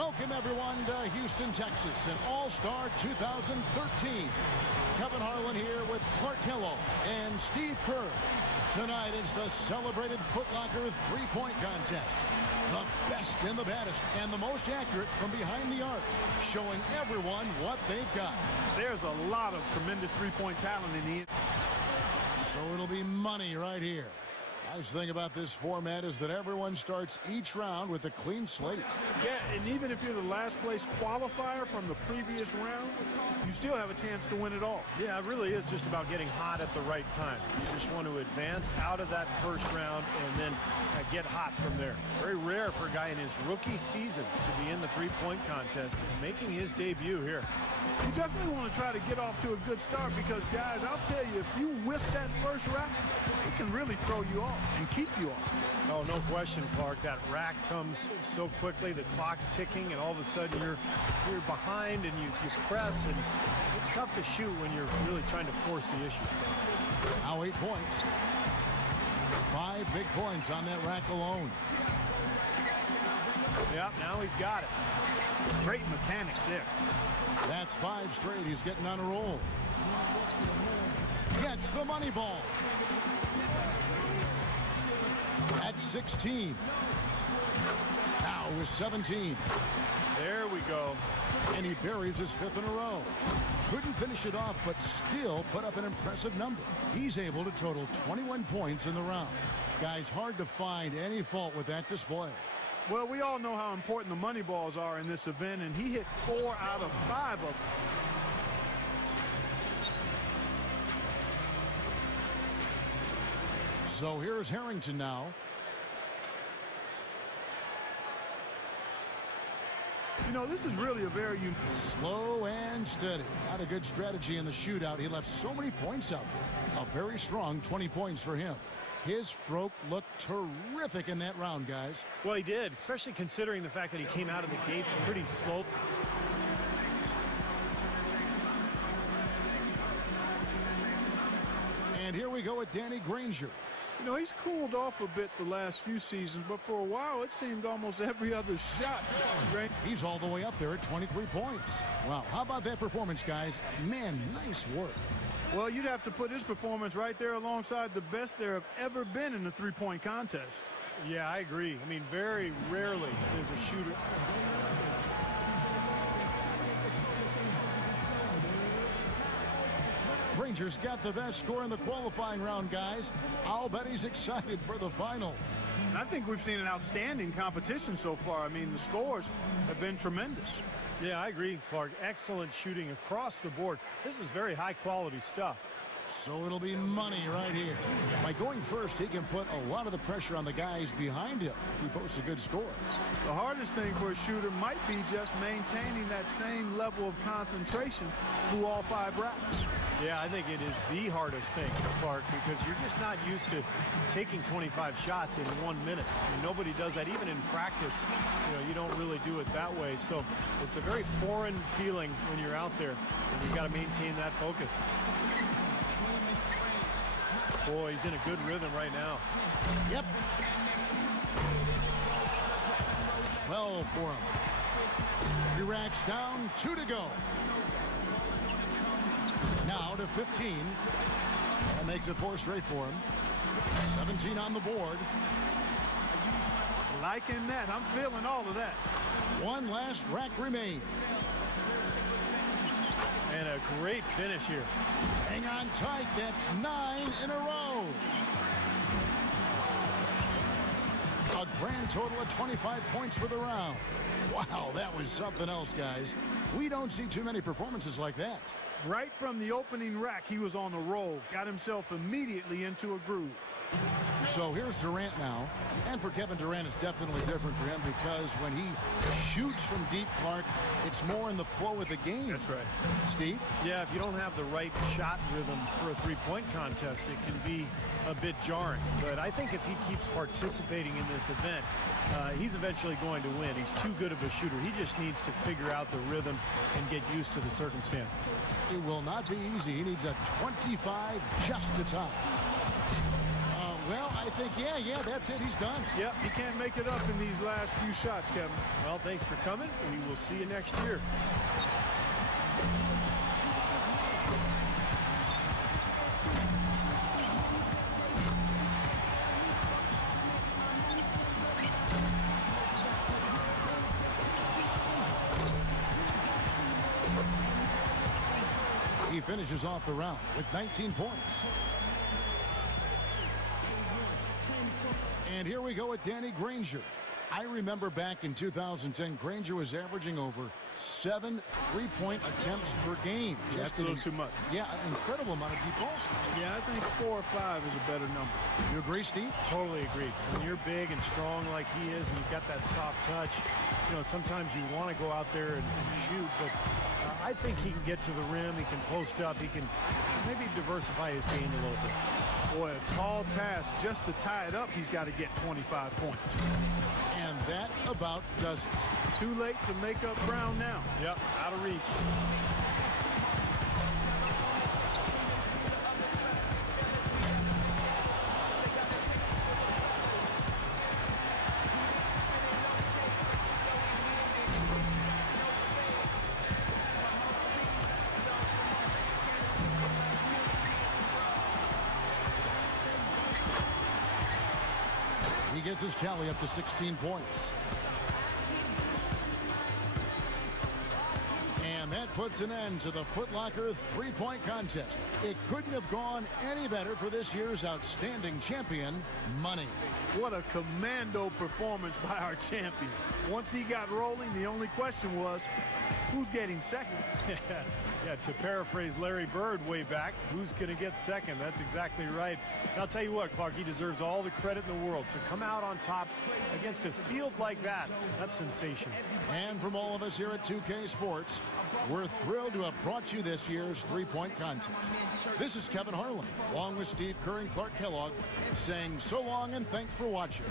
Welcome, everyone, to Houston, Texas, an All-Star 2013. Kevin Harlan here with Clark Hillo and Steve Kerr. Tonight is the celebrated Foot Locker three-point contest. The best and the baddest and the most accurate from behind the arc, showing everyone what they've got. There's a lot of tremendous three-point talent in the end. So it'll be money right here. Nice thing about this format is that everyone starts each round with a clean slate. Yeah, and even if you're the last place qualifier from the previous round, you still have a chance to win it all. Yeah, it really is just about getting hot at the right time. You just want to advance out of that first round and then get hot from there. Very rare for a guy in his rookie season to be in the three-point contest and making his debut here. You definitely want to try to get off to a good start because, guys, I'll tell you, if you whiff that first rack, it can really throw you off and keep you off. Oh, no question, Clark. That rack comes so quickly, the clock's ticking, and all of a sudden you're behind and you press, and it's tough to shoot when you're really trying to force the issue. Now 8 points. 5 big points on that rack alone. Yep, now he's got it. Great mechanics there. That's 5 straight. He's getting on a roll. Gets the money ball. At 16. Now with 17. There we go. And he buries his 5th in a row. Couldn't finish it off, but still put up an impressive number. He's able to total 21 points in the round. Guys, hard to find any fault with that display. Well, we all know how important the money balls are in this event, and he hit 4 out of 5 of them. So here's Harrington now. You know, this is really a very slow and steady. Not a good strategy in the shootout. He left so many points out there. A very strong 20 points for him. His stroke looked terrific in that round, guys. Well, he did, especially considering the fact that he came out of the gates pretty slow. And here we go with Durant and Granger. You know, he's cooled off a bit the last few seasons, but for a while it seemed almost every other shot. He's all the way up there at 23 points. Wow, how about that performance, guys? Man, nice work. Well, you'd have to put his performance right there alongside the best there have ever been in a three-point contest. Yeah, I agree. I mean, very rarely is a shooter. Granger's got the best score in the qualifying round, guys. I'll bet he's excited for the finals. And I think we've seen an outstanding competition so far. I mean, the scores have been tremendous. Yeah, I agree, Clark. Excellent shooting across the board. This is very high-quality stuff. So it'll be money right here. By going first, he can put a lot of the pressure on the guys behind him if he posts a good score. The hardest thing for a shooter might be just maintaining that same level of concentration through all 5 racks. Yeah, I think it is the hardest thing, Clark, because you're just not used to taking 25 shots in 1 minute. I mean, nobody does that. Even in practice, you don't really do it that way. So it's a very foreign feeling when you're out there, and you've got to maintain that focus. Boy, he's in a good rhythm right now. Yep. 12 for him. 3 racks down, 2 to go. Now to 15. That makes it 4 straight for him. 17 on the board. Liking that. I'm feeling all of that. 1 last rack remains. And a great finish here. Hang on tight. That's 9 in a row. A grand total of 25 points for the round. Wow, that was something else, guys. We don't see too many performances like that. Right from the opening rack, he was on the roll. Got himself immediately into a groove. So here's Durant now. And for Kevin Durant, it's definitely different for him because when he shoots from deep, Clark, it's more in the flow of the game. That's right. Steve? Yeah, if you don't have the right shot rhythm for a three-point contest, it can be a bit jarring. But I think if he keeps participating in this event, he's eventually going to win. He's too good of a shooter. He just needs to figure out the rhythm and get used to the circumstances. It will not be easy. He needs a 25 just to top. Well, I think, yeah, that's it. He's done. Yep, he can't make it up in these last few shots, Kevin. Well, thanks for coming. We will see you next year. He finishes off the round with 19 points. And here we go with Danny Granger. I remember back in 2010, Granger was averaging over 7 3-point attempts per game. That's a little too much. Yeah, an incredible amount of deep balls. Yeah, I think 4 or 5 is a better number. You agree, Steve? Totally agree. When you're big and strong like he is, and you've got that soft touch, you know, sometimes you want to go out there and shoot, but I think he can get to the rim. He can post up. He can maybe diversify his game a little bit. Boy, a tall task just to tie it up. He's got to get 25 points. And that about does it. Too late to make up ground now. Yep, out of reach. He gets his tally up to 16 points. And that puts an end to the Foot Locker three-point contest. It couldn't have gone any better for this year's outstanding champion, Money. What a commando performance by our champion. Once he got rolling, the only question was, who's getting second? Yeah, to paraphrase Larry Bird way back, who's going to get second? That's exactly right. And I'll tell you what, Clark, he deserves all the credit in the world. To come out on top against a field like that, that's sensational. And from all of us here at 2K Sports, we're thrilled to have brought you this year's three-point contest. This is Kevin Harlan, along with Steve Kerr and Clark Kellogg, saying so long and thanks for watching.